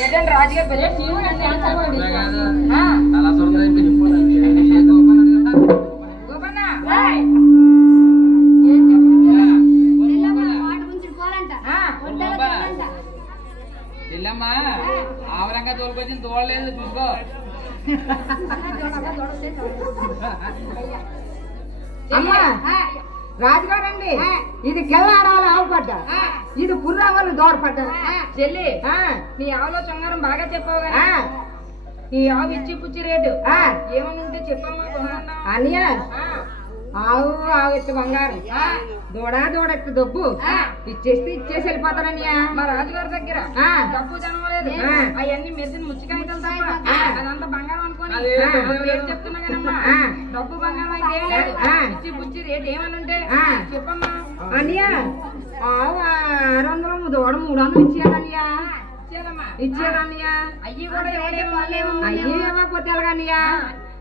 రాజుగా ఇల్లమ్మా ఆవరంగా తోలుకొచ్చి తోడలేదు చూసుకో. రాజుగారండి ఇది కెళ్ళాడాలి ఆవుపడ్డ, ఇది పుర్రావాళ్ళు దోరపడ్డ. చెల్లి నీ ఆవులో చొంగారం బాగా చెప్పావు కదా, ఈ ఆవు ఇచ్చి పుచ్చి రేటు ఏమని ఉంటే చెప్పమ్మా. అన్నయ్య ఆవు ఆవు బంగారం, దూడెత్తు డబ్బు ఇచ్చేస్తే ఇచ్చేసి వెళ్ళిపోతానన్నయ్య. మా రాజుగారి దగ్గర డబ్బు జనవలేదు, అవన్నీ మెరిసిన ముచ్చికాయతలు తప్ప అదంతా బంగారం అనుకోని రేటు చెప్తున్నా కదమ్మా. డబ్బు బంగారం అయితే ఏం లేదు, ఇచ్చి పుచ్చి రేటు ఏమని ఉంటే చెప్పమ్మా. అన్నయ్య ఆవు 600, దూడ 300 ఇచ్చేయాలన్నయ్య. ఇచ్చేదన్నయ్య అయ్యి కూడా అయ్యి ఇవ్వకపోతే ఎలాగన్నయ్య.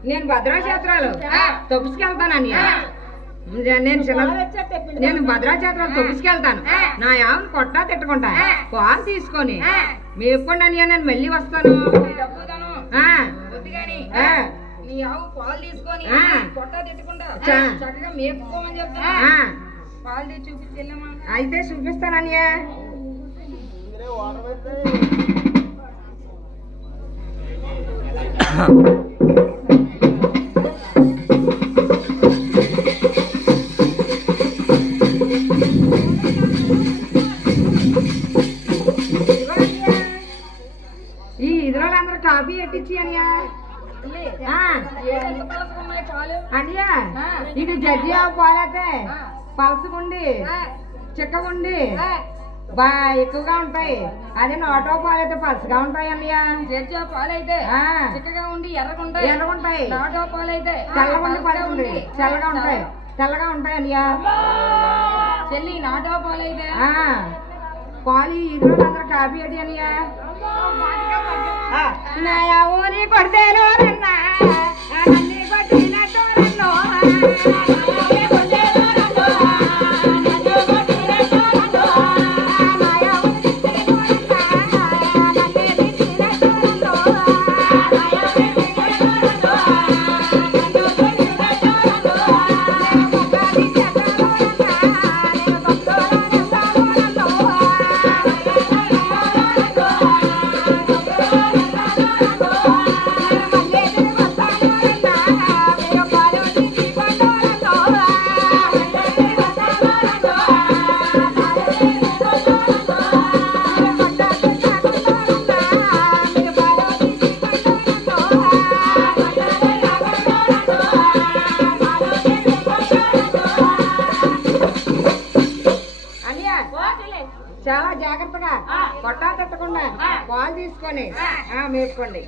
నేను భద్రాక్షేత్రాలు తొప్పుసుకెళ్తానన్నయ్య. నేను భద్రాక్షేత్రాలు తొప్పుసుకెళ్తాను. నా ఆవును కొట్టా తిట్టుకుంటా, పాలు తీసుకొని మేపుకోండి అన్నయ్య. నేను మళ్ళీ వస్తాను. నీ ఆవు పాలు తీసుకొని కొట్టా తిట్టుకుంటా చక్కగా మేపుకోమని చెప్తా. పాలు తీసి చూపించమ్మా. అయితే చూపిస్తానన్నయ్య. ఈ ఇదిరోళ్ళందరూ కాఫీ ఎట్టించి అన్నయ్య. అన్నయ్య ఇది జడ్జి ఆవు పాలైతే పలసగుండి చిక్కగుండి బాగా ఎక్కువగా ఉంటాయి. అదే నోటో పాలు అయితే పలసగా ఉంటాయి అన్నయ్య. జడ్జి పాలు అయితే చిక్కగా ఉండి ఎర్రగుంటాయి. నోటో పాలు అయితే తెల్లగుండి పలుకుండి తెల్లగా ఉంటాయి అన్నయ్య. చెల్లి నాటో పాలు అయితే పాలు ఇదిలో అందరూ కాఫీ అడి అన్నయ్య. నా ఊరి కొడితేలో చాలా జాగ్రత్తగా కొట్టా తిట్టకుండా పాలు తీసుకొని మేపుకోండి.